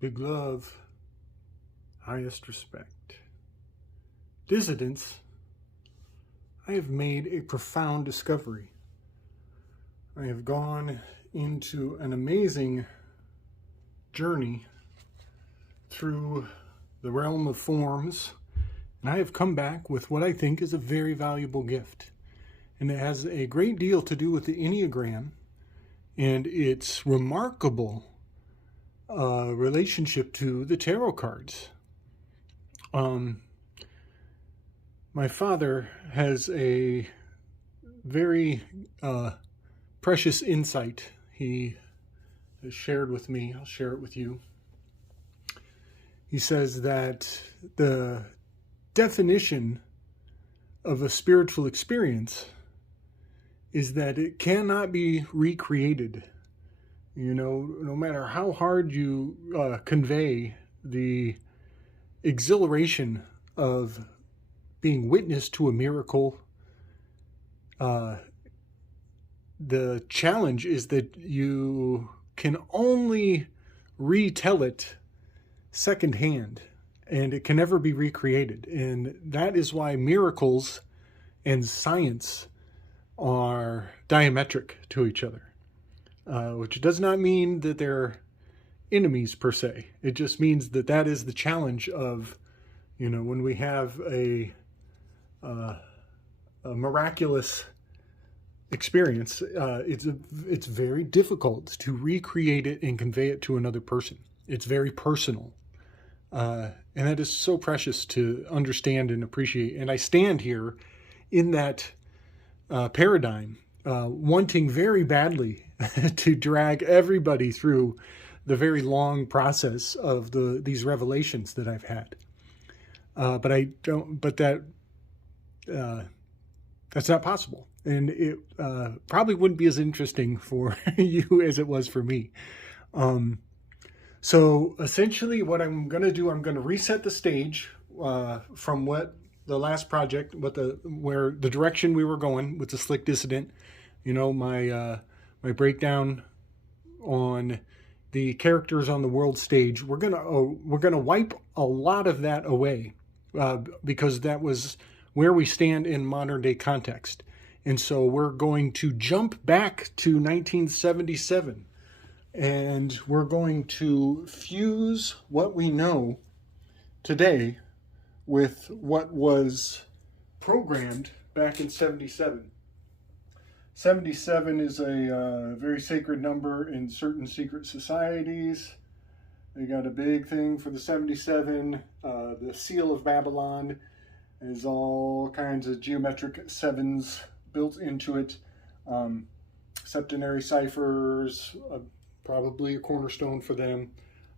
Big love, highest respect. Dissidents, I have made a profound discovery. I have gone into an amazing journey through the realm of forms, and I have come back with what I think is a very valuable gift. And it has a great deal to do with the Enneagram and its remarkable relationship to the tarot cards. My father has a very precious insight he has shared with me. I'll share it with you. He says that the definition of a spiritual experience is that it cannot be recreated. You know, no matter how hard you convey the exhilaration of being witness to a miracle, the challenge is that you can only retell it secondhand, and it can never be recreated. And that is why miracles and science are diametric to each other, which does not mean that they're enemies per se. It just means that that is the challenge of, you know, when we have a miraculous experience, it's very difficult to recreate it and convey it to another person. It's very personal. And that is so precious to understand and appreciate. And I stand here in that paradigm, wanting very badly to drag everybody through the very long process of these revelations that I've had. But I don't. But that's not possible, and it probably wouldn't be as interesting for you as it was for me. So essentially, what I'm going to do, I'm going to reset the stage from what the last project, where the direction we were going with the Slick Dissident. You know, my breakdown on the characters on the world stage. We're gonna wipe a lot of that away because that was where we stand in modern day context, and so we're going to jump back to 1977, and we're going to fuse what we know today with what was programmed back in 77. 77 is a very sacred number in certain secret societies. They got a big thing for the 77. The Seal of Babylon is all kinds of geometric sevens built into it. Septenary ciphers, probably a cornerstone for them.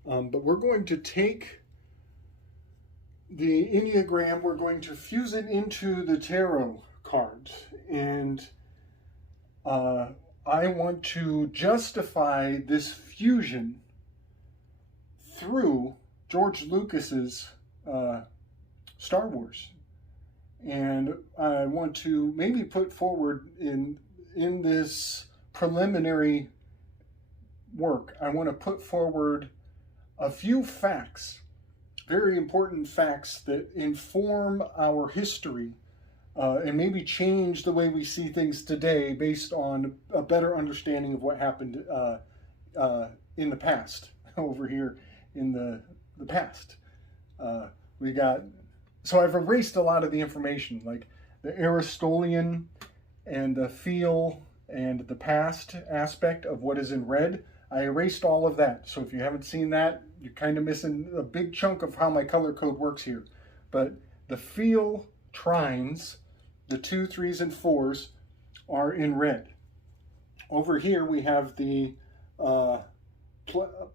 But we're going to take the Enneagram, we're going to fuse it into the tarot cards. And I want to justify this fusion through George Lucas's Star Wars. And I want to maybe put forward in this preliminary work, I want to put forward a few facts, very important facts that inform our history and maybe change the way we see things today based on a better understanding of what happened in the past, over here in the past. So I've erased a lot of the information, like the Aristotelian and the feel and the past aspect of what is in red. I erased all of that. So if you haven't seen that, you're kind of missing a big chunk of how my color code works here. But the feel trines, the 2, 3s, and 4s are in red. Over here we have the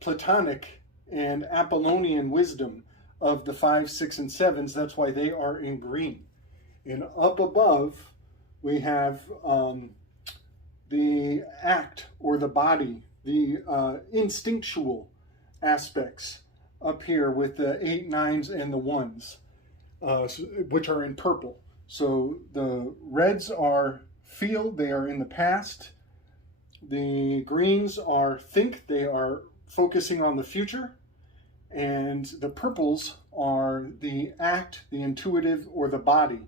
Platonic and Apollonian wisdom of the 5, 6, and 7s. That's why they are in green. And up above we have the act or the body, the instinctual aspects up here with the 8, 9s, and the 1s, which are in purple. So the reds are feel, they are in the past. The greens are think, they are focusing on the future. and the purples are the act, the intuitive, or the body.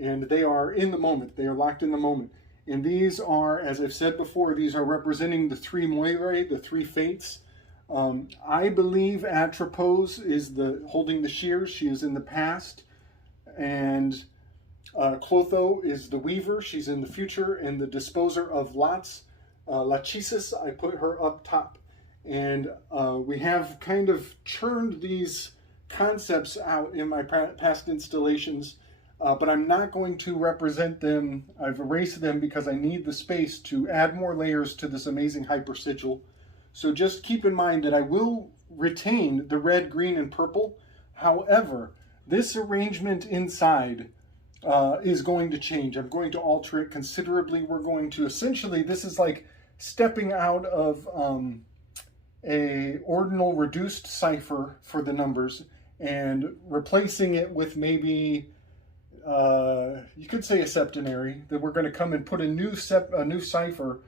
And they are in the moment. They are locked in the moment. And these are, as I've said before, these are representing the three moire, the three fates. I believe Atropos is holding the shears. She is in the past. And Clotho is the weaver. She's in the future. And the disposer of lots, Lachesis, I put her up top. And we have kind of churned these concepts out in my past installations, but I'm not going to represent them. I've erased them because I need the space to add more layers to this amazing hyper sigil. So just keep in mind that I will retain the red, green, and purple. However, this arrangement inside is going to change. I'm going to alter it considerably. We're going to essentially, this is like stepping out of a ordinal reduced cipher for the numbers and replacing it with maybe you could say a septenary, that we're going to come and put a new cipher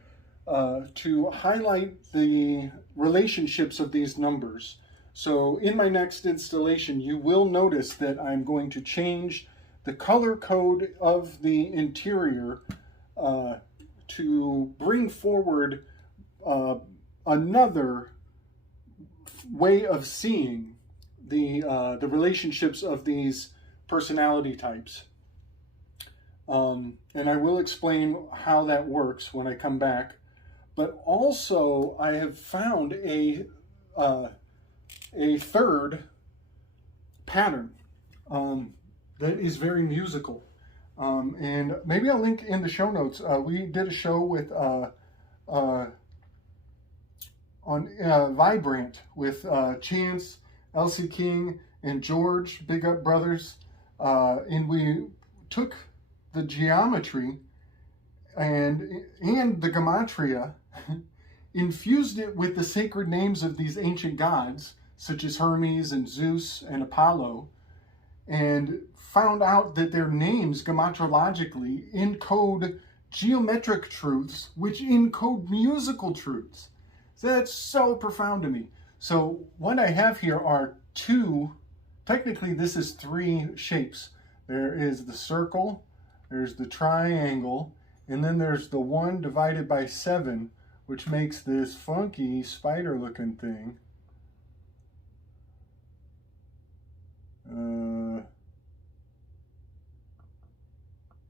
to highlight the relationships of these numbers. So in my next installation, you will notice that I'm going to change the color code of the interior to bring forward another way of seeing the relationships of these personality types. And I will explain how that works when I come back. But also, I have found a third pattern that is very musical. And maybe I'll link in the show notes. We did a show with on VibeRant with Chance, Elsie King, and George, Big Up Brothers. And we took the geometry and the gematria, infused it with the sacred names of these ancient gods, such as Hermes and Zeus and Apollo, and found out that their names gematrologically encode geometric truths, which encode musical truths. So that's so profound to me. So what I have here are two, technically this is three shapes. There is the circle, there's the triangle, and then there's the 1 divided by 7, which makes this funky spider looking thing.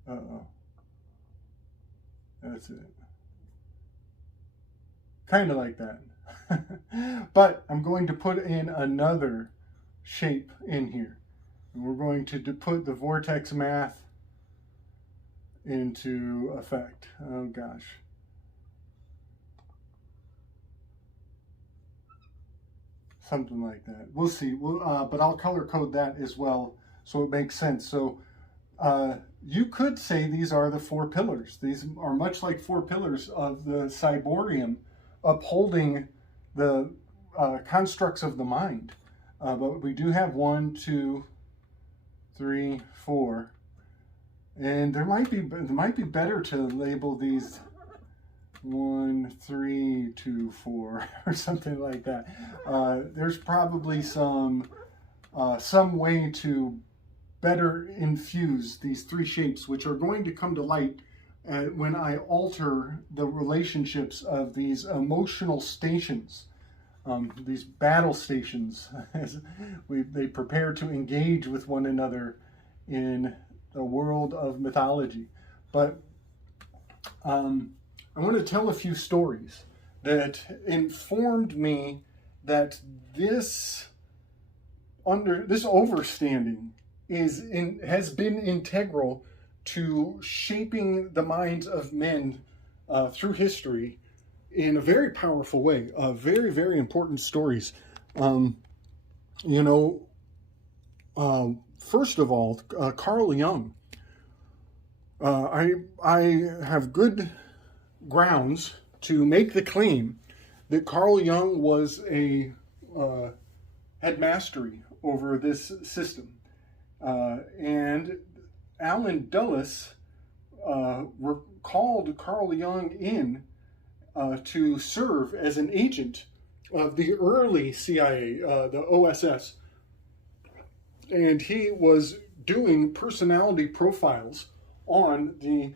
Uh-oh. That's it. Kind of like that. But I'm going to put in another shape in here. And we're going to put the vortex math into effect. Oh gosh. Something like that. We'll see. But I'll color code that as well so it makes sense. So you could say these are the 4 pillars. These are much like 4 pillars of the Cyborium, upholding the constructs of the mind. But we do have 1, 2, 3, 4. And it might be better to label these 1, 3, 2, 4 or something like that. There's probably some way to better infuse these 3 shapes, which are going to come to light when I alter the relationships of these emotional stations, these battle stations, as they prepare to engage with one another in the world of mythology. But I want to tell a few stories that informed me that this overstanding has been integral to shaping the minds of men through history in a very powerful way. Very, very important stories. First of all, Carl Jung. I have good grounds to make the claim that Carl Jung had mastery over this system. And Alan Dulles called Carl Jung in to serve as an agent of the early CIA, the OSS, and he was doing personality profiles on the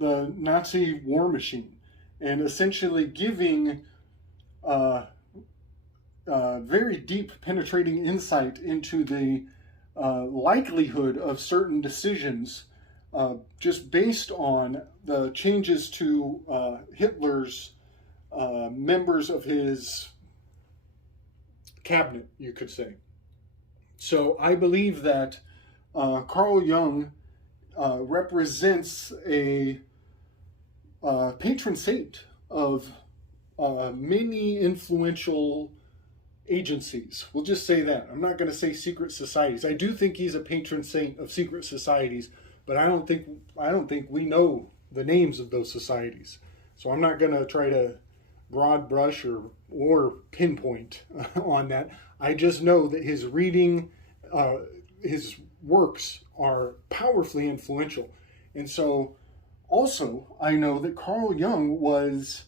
Nazi war machine, and essentially giving very deep, penetrating insight into the likelihood of certain decisions, just based on the changes to Hitler's members of his cabinet, you could say. So I believe that Carl Jung represents a patron saint of many influential agencies. We'll just say that. I'm not going to say secret societies. I do think he's a patron saint of secret societies, but I don't think we know the names of those societies. So I'm not going to try to broad brush or pinpoint on that. I just know that his reading, his works are powerfully influential. And so also I know that Carl Jung was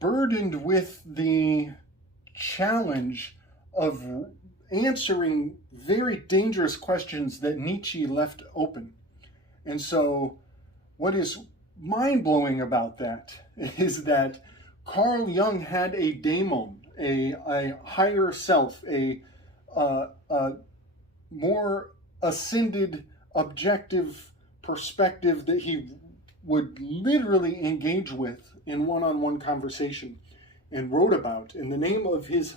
burdened with the challenge of answering very dangerous questions that Nietzsche left open. And so what is mind-blowing about that is that Carl Jung had a daemon, a higher self, a more ascended, objective perspective that he would literally engage with in one-on-one conversation and wrote about. And the name of his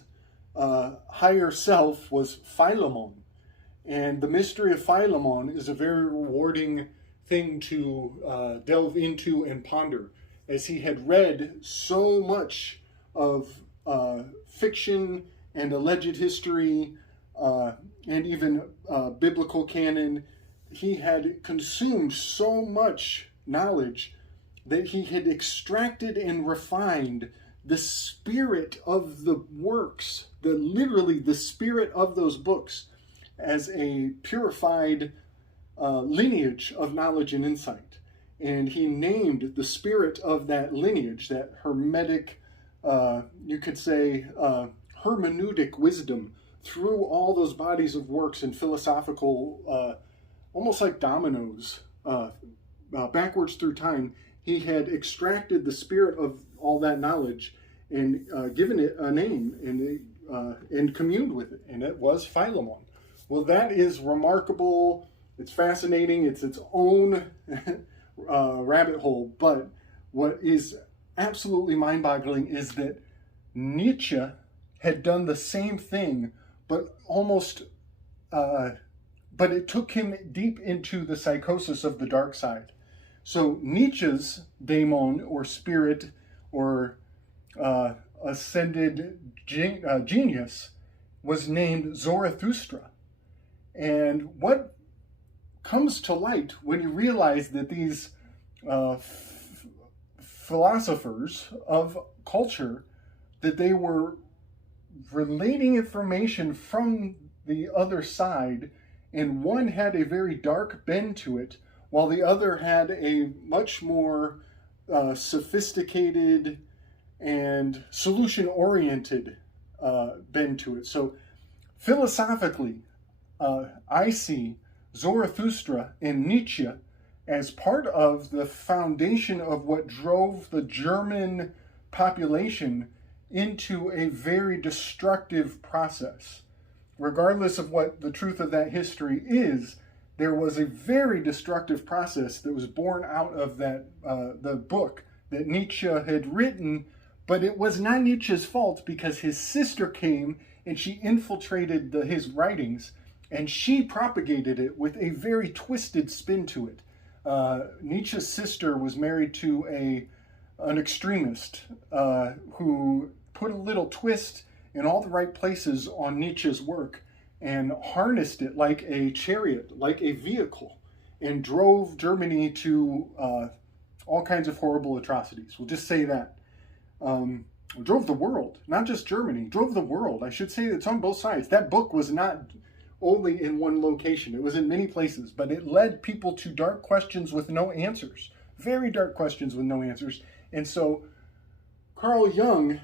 higher self was Philemon. And the mystery of Philemon is a very rewarding thing to delve into and ponder, as he had read so much of fiction and alleged history and even biblical canon. He had consumed so much knowledge that he had extracted and refined the spirit of the works, literally the spirit of those books, as a purified lineage of knowledge and insight. And he named the spirit of that lineage, that hermetic, you could say, hermeneutic wisdom through all those bodies of works and philosophical, almost like dominoes, backwards through time. He had extracted the spirit of all that knowledge and given it a name and communed with it, and it was Philemon. Well, that is remarkable. It's fascinating. It's its own rabbit hole. But what is absolutely mind-boggling is that Nietzsche had done the same thing, but but it took him deep into the psychosis of the dark side. So Nietzsche's daemon, or spirit, or ascended genius, was named Zarathustra. And what comes to light when you realize that these philosophers of culture, that they were relating information from the other side, and one had a very dark bend to it, while the other had a much more sophisticated and solution-oriented bend to it. So philosophically, I see Zarathustra and Nietzsche as part of the foundation of what drove the German population into a very destructive process. Regardless of what the truth of that history is, there was a very destructive process that was born out of that the book that Nietzsche had written, but it was not Nietzsche's fault, because his sister came and she infiltrated his writings, and she propagated it with a very twisted spin to it. Nietzsche's sister was married to an extremist who put a little twist in all the right places on Nietzsche's work and harnessed it like a chariot, like a vehicle, and drove Germany to all kinds of horrible atrocities. We'll just say that. Drove the world, not just Germany, drove the world. I should say it's on both sides. That book was not only in one location. It was in many places, but it led people to dark questions with no answers. Very dark questions with no answers. And so Carl Jung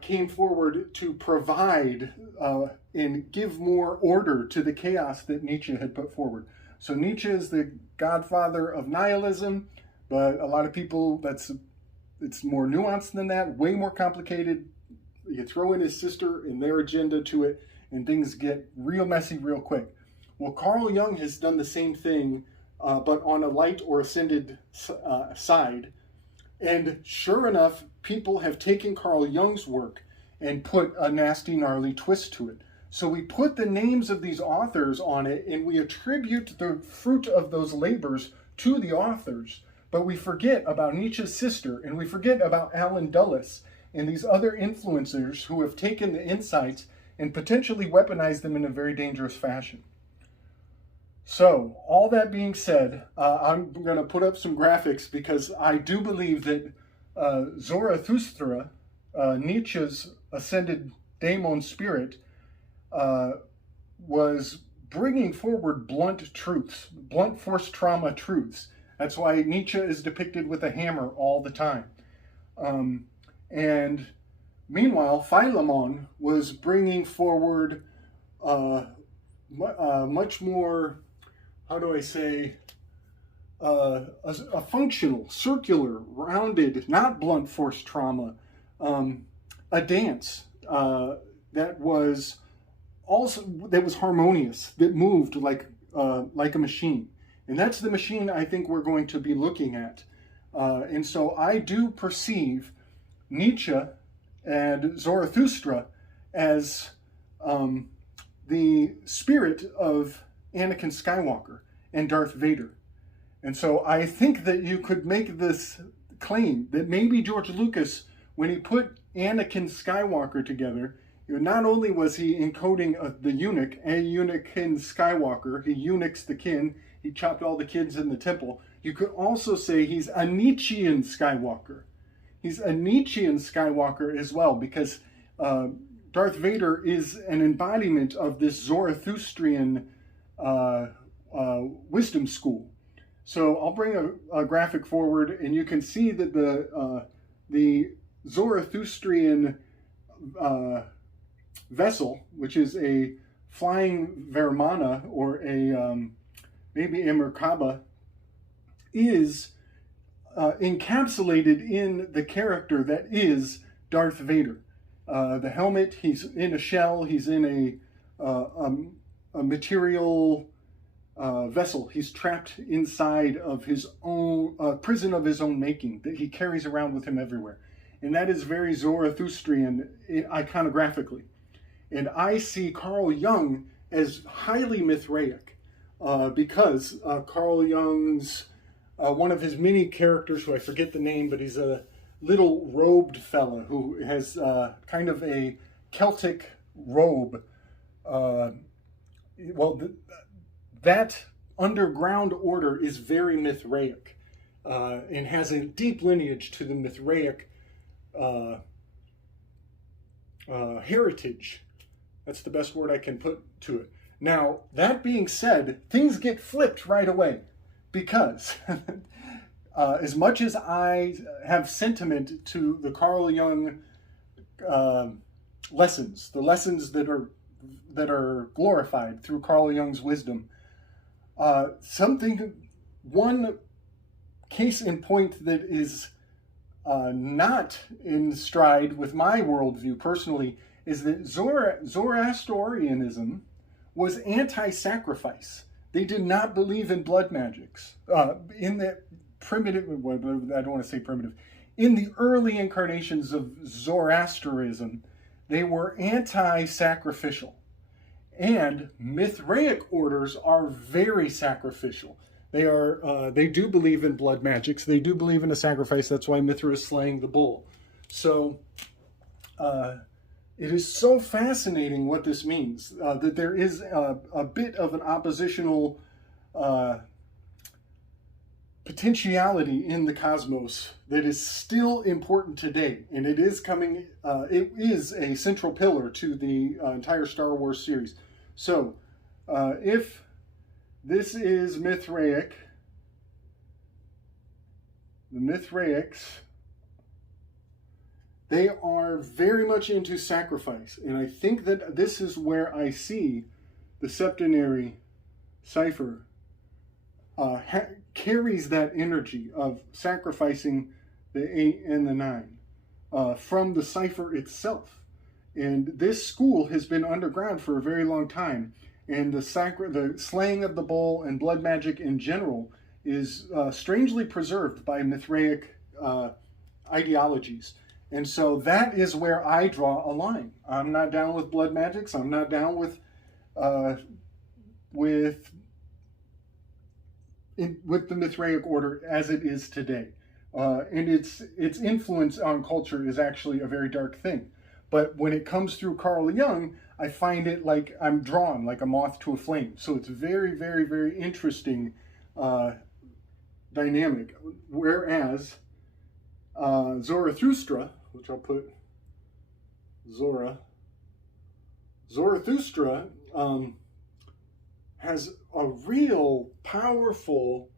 came forward to provide and give more order to the chaos that Nietzsche had put forward. So Nietzsche is the godfather of nihilism, but a lot of people, it's more nuanced than that, way more complicated. You throw in his sister and their agenda to it, and things get real messy real quick. Well, Carl Jung has done the same thing, but on a light or ascended side. And sure enough, people have taken Carl Jung's work and put a nasty, gnarly twist to it. So we put the names of these authors on it, and we attribute the fruit of those labors to the authors. But we forget about Nietzsche's sister, and we forget about Alan Dulles and these other influencers who have taken the insights and potentially weaponized them in a very dangerous fashion. So, all that being said, I'm going to put up some graphics because I do believe that Zarathustra, Nietzsche's ascended daemon spirit, was bringing forward blunt truths, blunt force trauma truths. That's why Nietzsche is depicted with a hammer all the time. And meanwhile, Philemon was bringing forward much more, how do I say, a functional, circular, rounded, not blunt force trauma, a dance that was harmonious, that moved like a machine. And that's the machine I think we're going to be looking at. And so I do perceive Nietzsche and Zarathustra as the spirit of Anakin Skywalker and Darth Vader. And so I think that you could make this claim that maybe George Lucas, when he put Anakin Skywalker together, not only was he encoding the eunuch, a Anakin Skywalker, he eunuchs the kin, he chopped all the kids in the temple. You could also say he's a Nietzschean Skywalker. He's a Nietzschean Skywalker as well, because Darth Vader is an embodiment of this Zarathustrian wisdom school. So I'll bring a graphic forward, and you can see that the Zarathustrian vessel, which is a flying Vermana or maybe a Merkaba, is encapsulated in the character that is Darth Vader. The helmet, he's in a shell, he's in a material vessel. He's trapped inside of his own prison of his own making that he carries around with him everywhere. And that is very Zarathustrian iconographically. And I see Carl Jung as highly Mithraic because Carl Jung's, one of his many characters, who I forget the name, but he's a little robed fella who has kind of a Celtic robe. That underground order is very Mithraic and has a deep lineage to the Mithraic heritage. That's the best word I can put to it. Now, that being said, things get flipped right away because as much as I have sentiment to the Carl Jung lessons, the lessons that are glorified through Carl Jung's wisdom, one case in point that is not in stride with my worldview personally is that Zoroastrianism was anti-sacrifice. They did not believe in blood magics. In the primitive, I don't want to say primitive, in the early incarnations of Zoroastrianism, they were anti-sacrificial. And Mithraic orders are very sacrificial. They do believe in blood magics. They do believe in a sacrifice. That's why Mithra is slaying the bull. So it is so fascinating what this means, that there is a bit of an oppositional potentiality in the cosmos that is still important today. And it is coming, it is a central pillar to the entire Star Wars series. So if this is Mithraic, the Mithraics they are very much into sacrifice. And I think that this is where I see the septenary cipher carries that energy of sacrificing the 8 and the 9 from the cipher itself. And this school has been underground for a very long time. And the slaying of the bull and blood magic in general is strangely preserved by Mithraic ideologies. And so that is where I draw a line. I'm not down with blood magics. I'm not down with the Mithraic order as it is today. And its influence on culture is actually a very dark thing. But when it comes through Carl Jung, I find it like I'm drawn like a moth to a flame. So it's very, very, very interesting dynamic. Whereas Zarathustra, which I'll put Zarathustra has a real powerful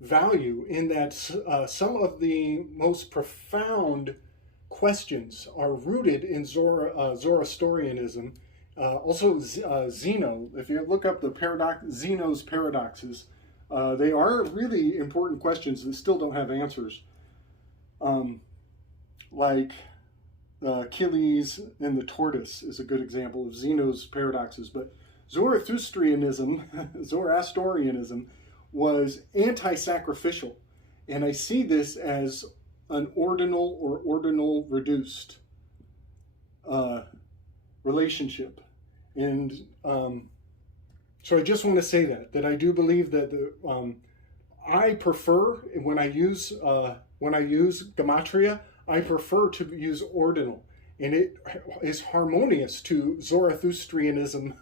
value in that some of the most profound questions are rooted in Zoroastrianism. Also Zeno, if you look up the Zeno's paradoxes, they are really important questions that still don't have answers. Like Achilles and the tortoise is a good example of Zeno's paradoxes. But Zoroastrianism was anti-sacrificial. And I see this as an ordinal or ordinal reduced relationship. And so I just want to say that I do believe that I prefer when I use gematria, I prefer to use ordinal, and it is harmonious to Zoroastrianism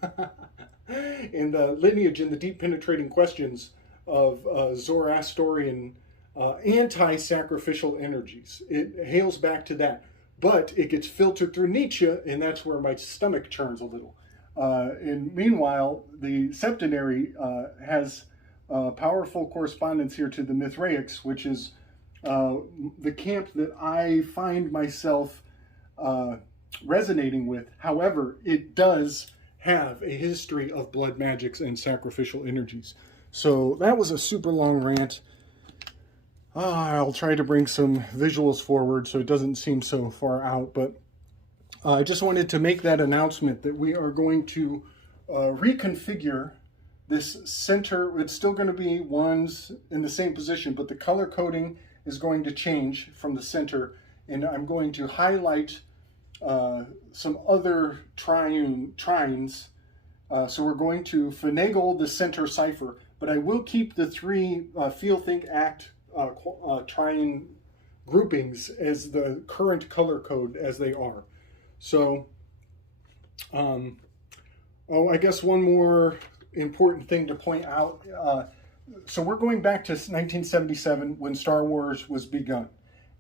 in the lineage and the deep penetrating questions of Zoroastrian anti-sacrificial energies. It hails back to that, but it gets filtered through Nietzsche, and that's where my stomach churns a little. And meanwhile, the septenary has powerful correspondence here to the Mithraics, which is the camp that I find myself resonating with. However, it does have a history of blood magics and sacrificial energies. So that was a super long rant. I'll try to bring some visuals forward so it doesn't seem so far out, but I just wanted to make that announcement that we are going to reconfigure this center. It's still going to be ones in the same position, but the color coding is going to change from the center, and I'm going to highlight some other trines. So we're going to finagle the center cipher, but I will keep the three feel, think, act trine groupings as the current color code as they are. So, I guess one more important thing to point out. So we're going back to 1977 when Star Wars was begun.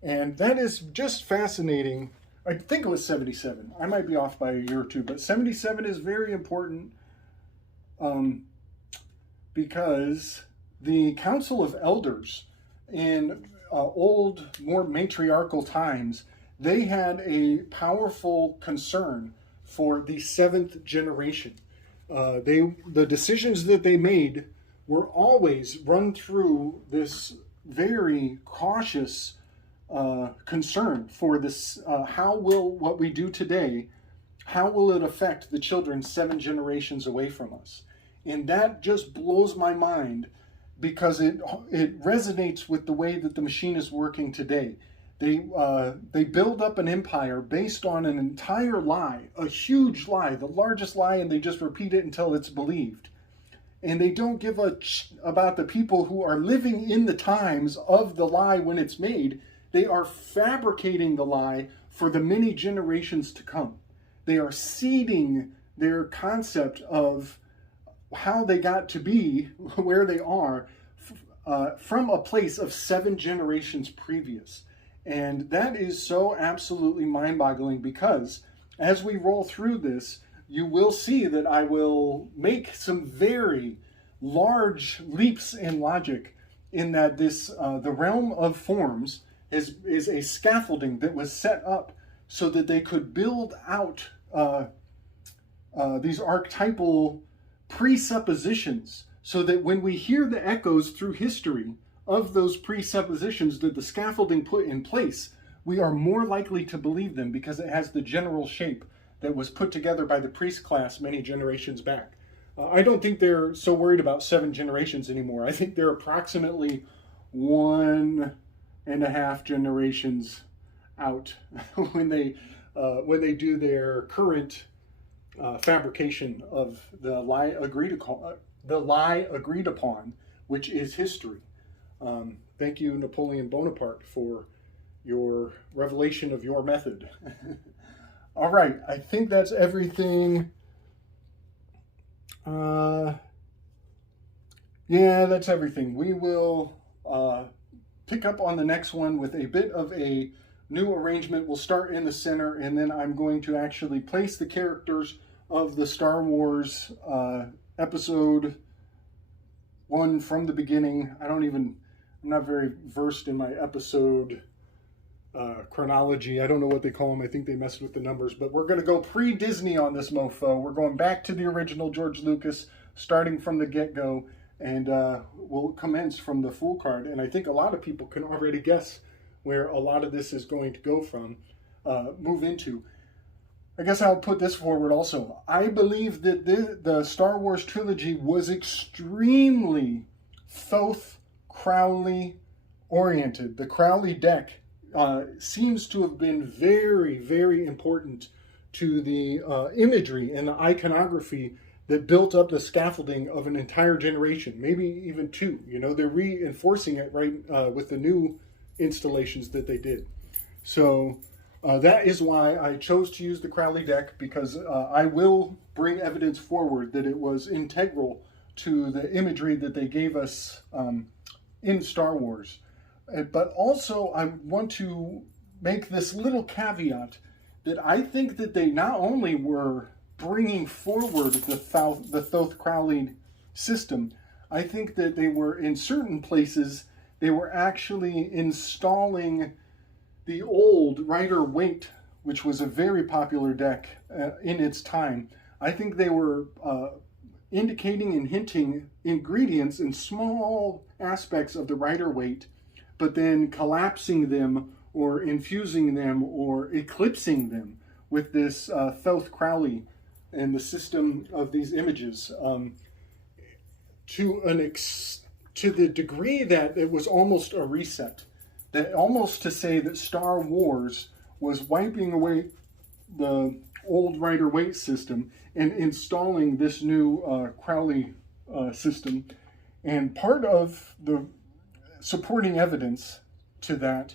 And that is just fascinating. I think it was 77. I might be off by a year or two, but 77 is very important because the Council of Elders in old, more matriarchal times, they had a powerful concern for the 7th generation. The decisions that they made were always run through this very cautious concern for this. How will what we do today, how will it affect the children 7 generations away from us? And that just blows my mind because it resonates with the way that the machine is working today. They build up an empire based on an entire lie, a huge lie, the largest lie, and they just repeat it until it's believed. And they don't give a about the people who are living in the times of the lie when it's made. They are fabricating the lie for the many generations to come. They are seeding their concept of how they got to be where they are from a place of 7 generations previous. And that is so absolutely mind-boggling because as we roll through this, you will see that I will make some very large leaps in logic in that this the realm of forms is a scaffolding that was set up so that they could build out these archetypal presuppositions, so that when we hear the echoes through history of those presuppositions that the scaffolding put in place, we are more likely to believe them because it has the general shape that was put together by the priest class many generations back. I don't think they're so worried about 7 generations anymore. I think they're approximately 1.5 generations out when they do their current fabrication of the lie agreed upon, which is history. Thank you, Napoleon Bonaparte, for your revelation of your method. All right, I think that's everything. Yeah, that's everything. We will pick up on the next one with a bit of a new arrangement. We'll start in the center, and then I'm going to actually place the characters of the Star Wars episode 1 from the beginning. I'm not very versed in my episode chronology. I don't know what they call them. I think they messed with the numbers, but we're going to go pre-Disney on this mofo. We're going back to the original George Lucas, starting from the get-go, and we'll commence from the Fool card. And I think a lot of people can already guess where a lot of this is going to go from, move into. I guess I'll put this forward also. I believe that the Star Wars trilogy was extremely Thoth Crowley oriented. The Crowley deck seems to have been very, very important to the imagery and the iconography that built up the scaffolding of an entire generation, maybe even 2. You know, they're reinforcing it right with the new installations that they did. So that is why I chose to use the Crowley deck, because I will bring evidence forward that it was integral to the imagery that they gave us in Star Wars. But also, I want to make this little caveat that I think that they not only were bringing forward the Thoth Crowley system, I think that they were, in certain places, they were actually installing the old Rider-Waite, which was a very popular deck in its time. I think they were indicating and hinting ingredients in small aspects of the Rider-Waite, but then collapsing them or infusing them or eclipsing them with this Thoth Crowley and the system of these images, to the degree that it was almost a reset. That almost to say that Star Wars was wiping away the old Rider-Waite system and installing this new Crowley system. And part of the supporting evidence to that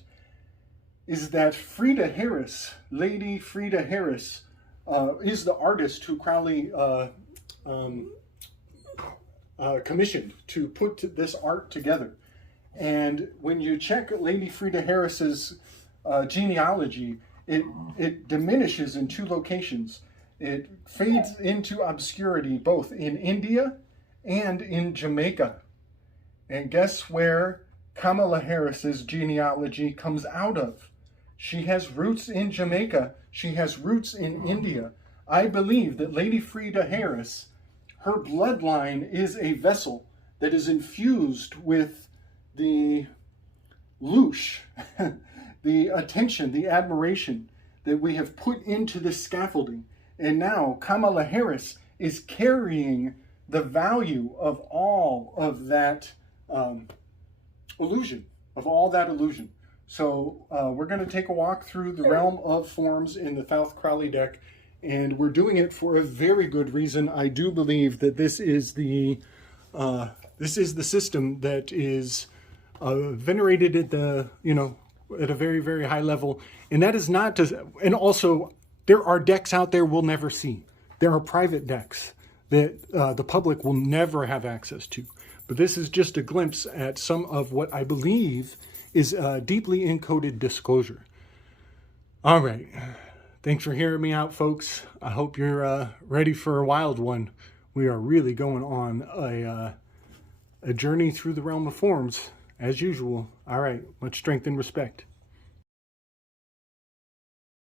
is that Frieda Harris, Lady Frieda Harris, is the artist who Crowley commissioned to put this art together. And when you check Lady Frieda Harris's genealogy, it diminishes in 2 locations. It fades into obscurity both in India and in Jamaica. And guess where Kamala Harris's genealogy comes out of? She has roots in Jamaica. She has roots in India. I believe that Lady Frieda Harris, her bloodline is a vessel that is infused with the louche, the attention, the admiration that we have put into this scaffolding. And now Kamala Harris is carrying the value of all of that illusion, So we're going to take a walk through the realm of forms in the Thoth Crowley deck, and we're doing it for a very good reason. I do believe that this is the system that is venerated at the at a very, very high level, and that is not to. And also, there are decks out there we'll never see. There are private decks that the public will never have access to. But this is just a glimpse at some of what I believe is deeply encoded disclosure. All right. Thanks for hearing me out, folks. I hope you're ready for a wild one. We are really going on a journey through the realm of forms, as usual. All right. Much strength and respect.